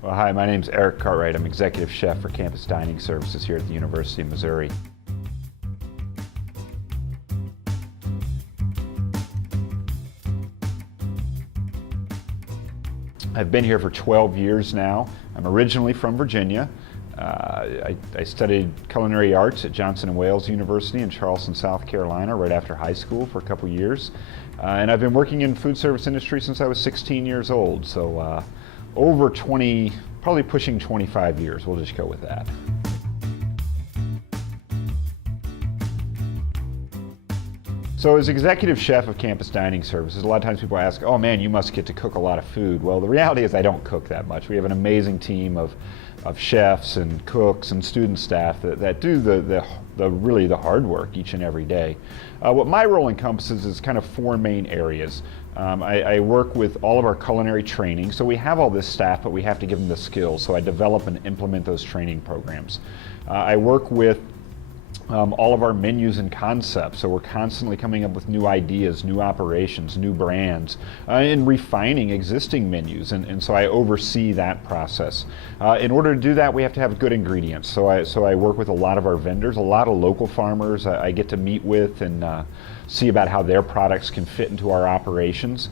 Well, hi, my name's Eric Cartwright. I'm Executive Chef for Campus Dining Services here at the University of Missouri. I've been here for 12 years now. I'm originally from Virginia. I studied culinary arts at Johnson & Wales University in Charleston, South Carolina, right after high school for a couple years. And I've been working in food service industry since I was 16 years old. So over 20, probably pushing 25 years. We'll just go with that. So as executive chef of Campus Dining Services, a lot of times people ask, oh man, you must get to cook a lot of food. Well, the reality is I don't cook that much. We have an amazing team of chefs and cooks and student staff that do really the hard work each and every day. What my role encompasses is kind of four main areas. I work with all of our culinary training. So we have all this staff, but we have to give them the skills. So I develop and implement those training programs. I work with all of our menus and concepts, so we're constantly coming up with new ideas, new operations, new brands, and refining existing menus, and so I oversee that process. In order to do that, we have to have good ingredients, so I work with a lot of our vendors, a lot of local farmers I get to meet with and see about how their products can fit into our operations,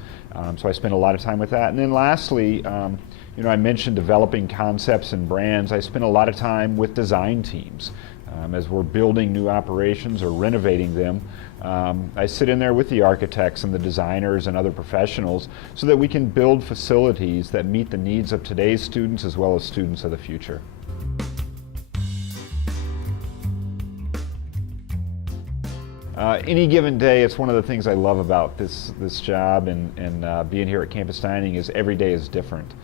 so I spend a lot of time with that. And then lastly, I mentioned developing concepts and brands. I spend a lot of time with design teams. As we're building new operations or renovating them, I sit in there with the architects and the designers and other professionals so that we can build facilities that meet the needs of today's students as well as students of the future. Any given day, it's one of the things I love about this job and being here at Campus Dining is every day is different.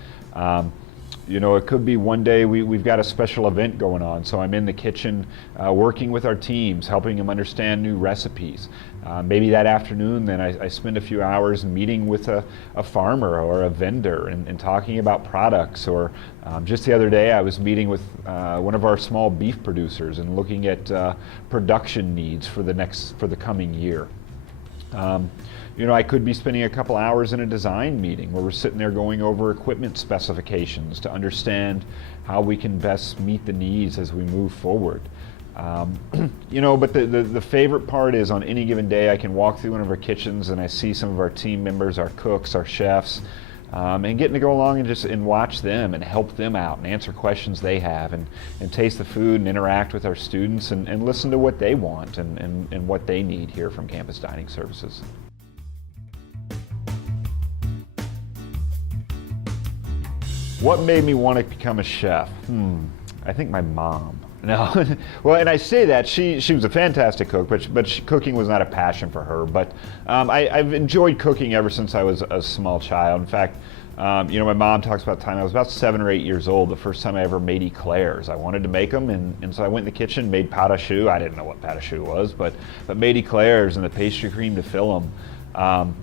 It could be one day we've got a special event going on, so I'm in the kitchen working with our teams, helping them understand new recipes. Maybe that afternoon then I spend a few hours meeting with a farmer or a vendor and talking about products, or just the other day I was meeting with one of our small beef producers and looking at production needs for the coming year. I could be spending a couple hours in a design meeting where we're sitting there going over equipment specifications to understand how we can best meet the needs as we move forward. But the favorite part is on any given day I can walk through one of our kitchens and I see some of our team members, our cooks, our chefs, and getting to go along and watch them and help them out and answer questions they have and taste the food and interact with our students and listen to what they want and what they need here from Campus Dining Services. What made me want to become a chef? I think my mom. No, well, and I say that she was a fantastic cook, but cooking was not a passion for her. But I've enjoyed cooking ever since I was a small child. In fact, my mom talks about the time I was about 7 or 8 years old. The first time I ever made eclairs. I wanted to make them, and so I went in the kitchen, made pâte à choux. I didn't know what pâte à choux was, but made eclairs and the pastry cream to fill them.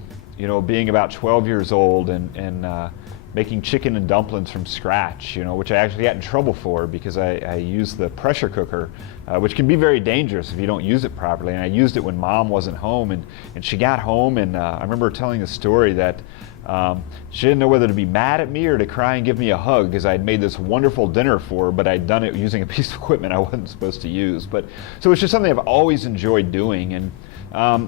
Being about 12 years old and making chicken and dumplings from scratch, which I actually got in trouble for because I used the pressure cooker, which can be very dangerous if you don't use it properly. And I used it when Mom wasn't home, and she got home, and I remember telling the story that she didn't know whether to be mad at me or to cry and give me a hug because I'd made this wonderful dinner for her, but I'd done it using a piece of equipment I wasn't supposed to use. So it's just something I've always enjoyed doing. And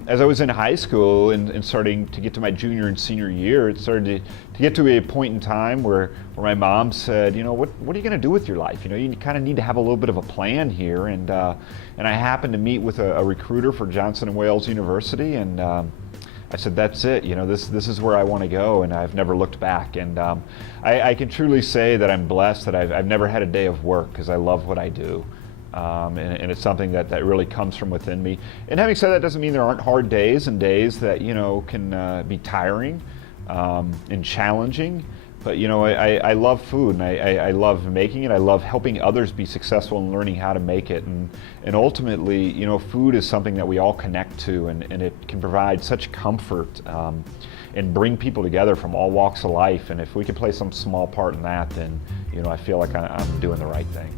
as I was in high school and starting to get to my junior and senior year, it started to get to a point in time where my mom said, what are you going to do with your life? You kind of need to have a little bit of a plan here. And I happened to meet with a recruiter for Johnson & Wales University, and I said, that's it. This is where I want to go, and I've never looked back. And I can truly say that I'm blessed that I've never had a day of work because I love what I do. And it's something that really comes from within me. And having said that, doesn't mean there aren't hard days and days that can be tiring and challenging. But I love food, and I love making it. I love helping others be successful and learning how to make it. And ultimately, food is something that we all connect to, and it can provide such comfort and bring people together from all walks of life. And if we can play some small part in that, then I feel like I'm doing the right thing.